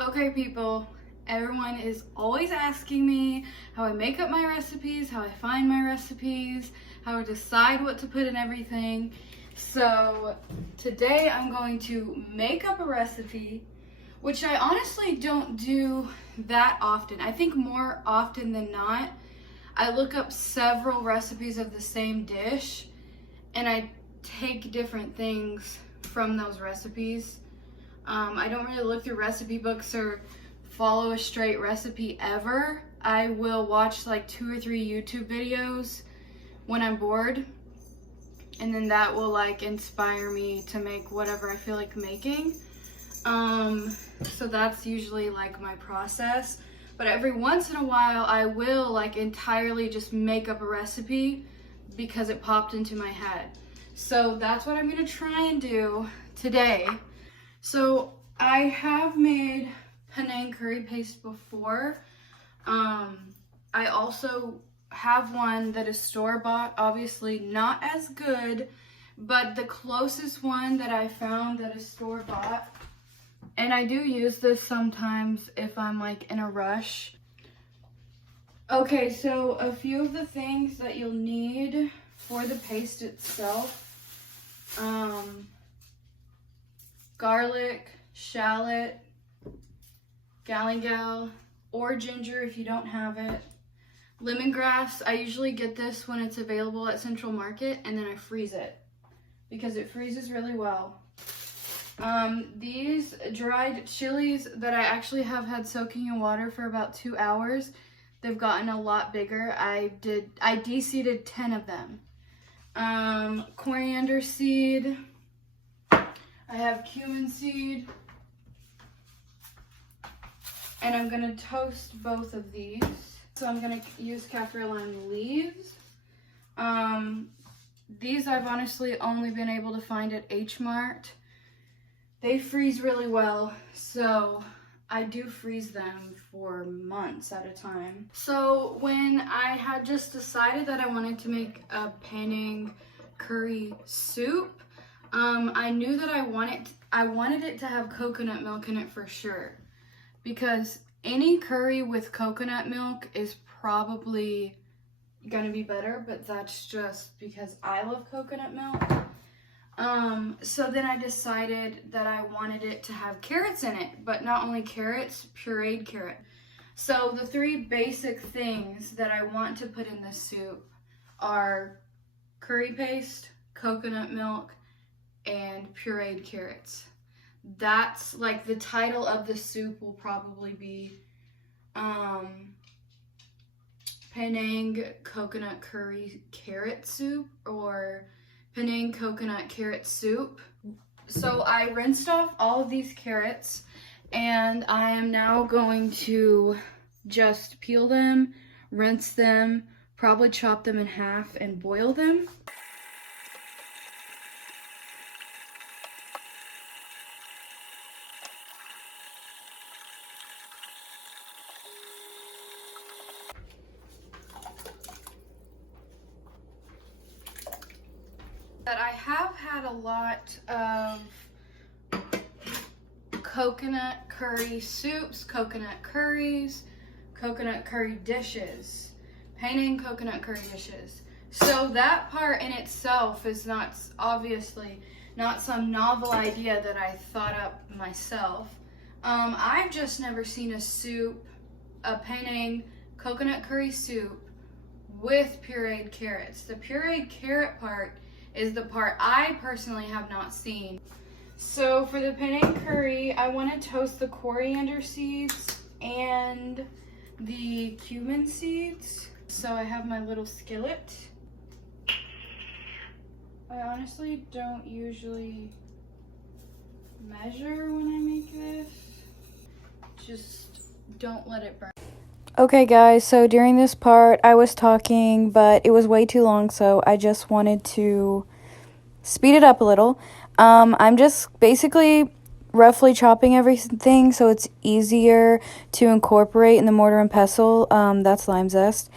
Okay, people, everyone is always asking me how I make up my recipes, how I find my recipes, how I decide what to put in everything. So today I'm going to make up a recipe, which I honestly don't do that often. I think more often than not, I look up several recipes of the same dish and I take different things from those recipes. I don't really look through recipe books or follow a straight recipe ever. I will watch like 2 or 3 YouTube videos when I'm bored, and then that will like inspire me to make whatever I feel like making. So that's usually like my process. But every once in a while I will like entirely just make up a recipe because it popped into my head. So that's what I'm gonna try and do today. So I have made Panang curry paste before. I also have one that is store-bought, obviously not as good, but the closest one that I found that is store-bought. And I do use this sometimes if I'm like in a rush. Okay, so a few of the things that you'll need for the paste itself. Garlic, shallot, galangal, or ginger if you don't have it. Lemongrass, I usually get this when it's available at Central Market, and then I freeze it because it freezes really well. These dried chilies that I actually have had soaking in water for about 2 hours, they've gotten a lot bigger. I de-seeded 10 of them. Coriander seed. I have cumin seed, and I'm gonna toast both of these. So I'm gonna use kaffir lime leaves. These I've honestly only been able to find at H Mart. They freeze really well, so I do freeze them for months at a time. So when I had just decided that I wanted to make a Panang curry soup, I knew that I wanted it to have coconut milk in it for sure, because any curry with coconut milk is probably gonna be better, but that's just because I love coconut milk. So then I decided that I wanted it to have carrots in it, but not only carrots, pureed carrot. So the 3 basic things that I want to put in this soup are curry paste, coconut milk, and pureed carrots. That's like the title of the soup will probably be Panang coconut curry carrot soup or Panang coconut carrot soup. So I rinsed off all of these carrots, and I am now going to just peel them, rinse them, probably chop them in half and boil them. That I have had a lot of coconut curry soups, coconut curries, coconut curry dishes, Panang coconut curry dishes. So that part in itself is not, obviously, not some novel idea that I thought up myself. I've just never seen a soup, a Panang coconut curry soup with pureed carrots. The pureed carrot part is the part I personally have not seen. So for the Panang curry, I want to toast the coriander seeds and the cumin seeds. So I have my little skillet. I honestly don't usually measure when I make this. Just don't let it burn. Okay guys, so during this part I was talking, but it was way too long, so I just wanted to speed it up a little. I'm just basically roughly chopping everything so it's easier to incorporate in the mortar and pestle. That's lime zest.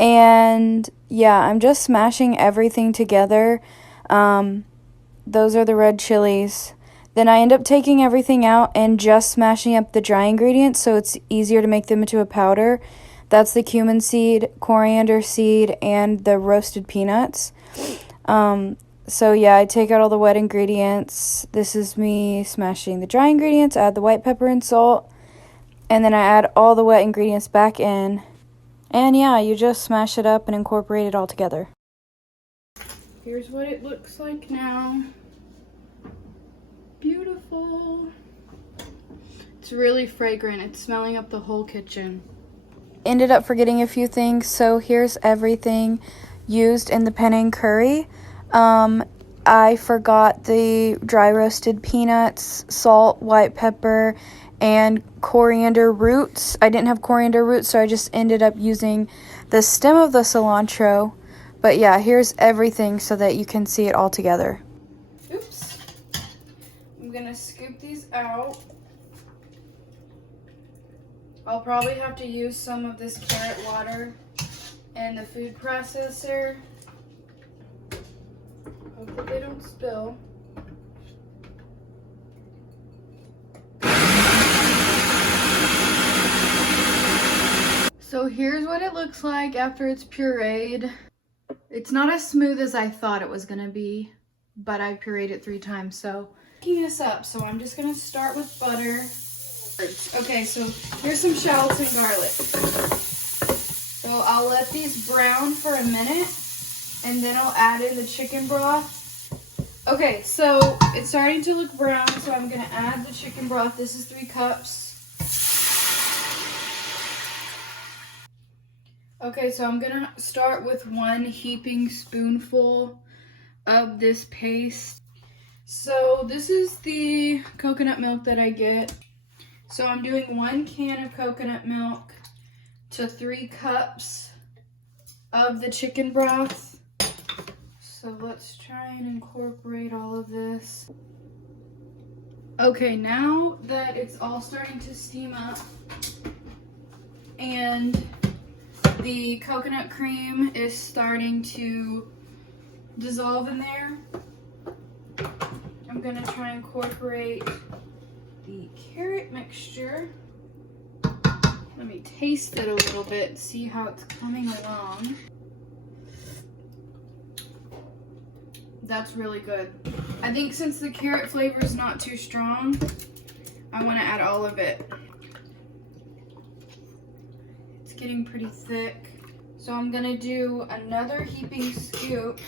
And yeah, I'm just smashing everything together. Those are the red chilies. Then I end up taking everything out and just smashing up the dry ingredients so it's easier to make them into a powder. That's the cumin seed, coriander seed, and the roasted peanuts. So yeah, I take out all the wet ingredients. This is me smashing the dry ingredients, add the white pepper and salt, and then I add all the wet ingredients back in. And yeah, you just smash it up and incorporate it all together. Here's what it looks like now. Beautiful. It's really fragrant. It's smelling up the whole kitchen. Ended up forgetting a few things, so here's everything used in the Panang curry. I forgot the dry roasted peanuts, salt, white pepper, and coriander roots. I didn't have coriander roots, so I just ended up using the stem of the cilantro. But yeah, here's everything so that you can see it all together. Oops. I'm gonna scoop these out. I'll probably have to use some of this carrot water in the food processor. Hope that they don't spill. So here's what it looks like after it's pureed. It's not as smooth as I thought it was gonna be, but I pureed it 3 times, so picking this up. So I'm just gonna start with butter. Okay, so here's some shallots and garlic. So I'll let these brown for a minute, and then I'll add in the chicken broth. Okay, so it's starting to look brown, so I'm gonna add the chicken broth. This is 3 cups. Okay, so I'm gonna start with 1 heaping spoonful of this paste. So this is the coconut milk that I get. So I'm doing 1 can of coconut milk to 3 cups of the chicken broth. So let's try and incorporate all of this. Okay, now that it's all starting to steam up and the coconut cream is starting to dissolve in there, I'm gonna try and incorporate the carrot mixture. Let me taste it a little bit, see how it's coming along. That's really good. I think since the carrot flavor is not too strong, I want to add all of it. It's getting pretty thick. So I'm gonna do another heaping scoop,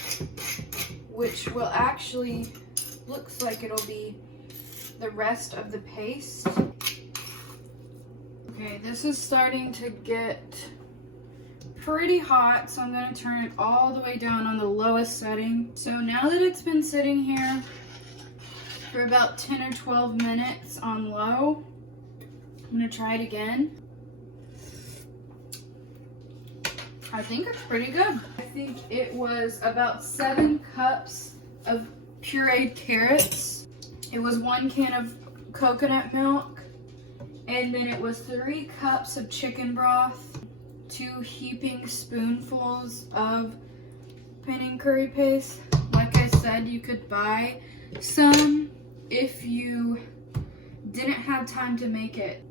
which will actually, looks like it'll be the rest of the paste. Okay, this is starting to get pretty hot, so I'm going to turn it all the way down on the lowest setting. So now that it's been sitting here for about 10 or 12 minutes on low, I'm going to try it again. I think it's pretty good. I think it was about 7 cups of pureed carrots. It was 1 can of coconut milk, and then it was 3 cups of chicken broth, 2 heaping spoonfuls of Panang curry paste. Like I said, you could buy some if you didn't have time to make it.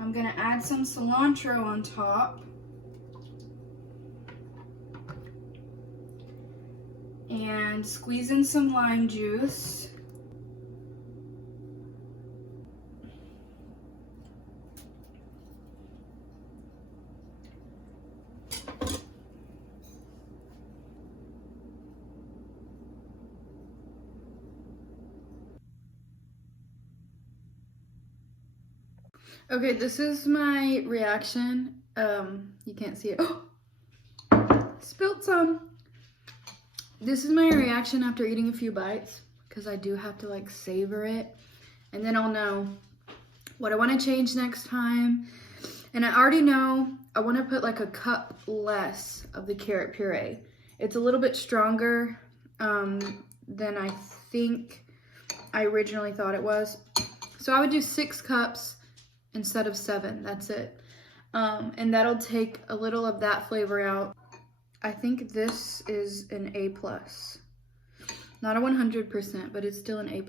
I'm gonna add some cilantro on top. And squeeze in some lime juice. Okay, this is my reaction. You can't see it. Oh, spilled some. This is my reaction after eating a few bites, because I do have to like savor it, and then I'll know what I want to change next time. And I already know I want to put like a cup less of the carrot puree. It's a little bit stronger than I think I originally thought it was. So I would do 6 cups instead of 7. That's it. And that'll take a little of that flavor out. I think this is an A+. Not a 100%, but it's still an A+.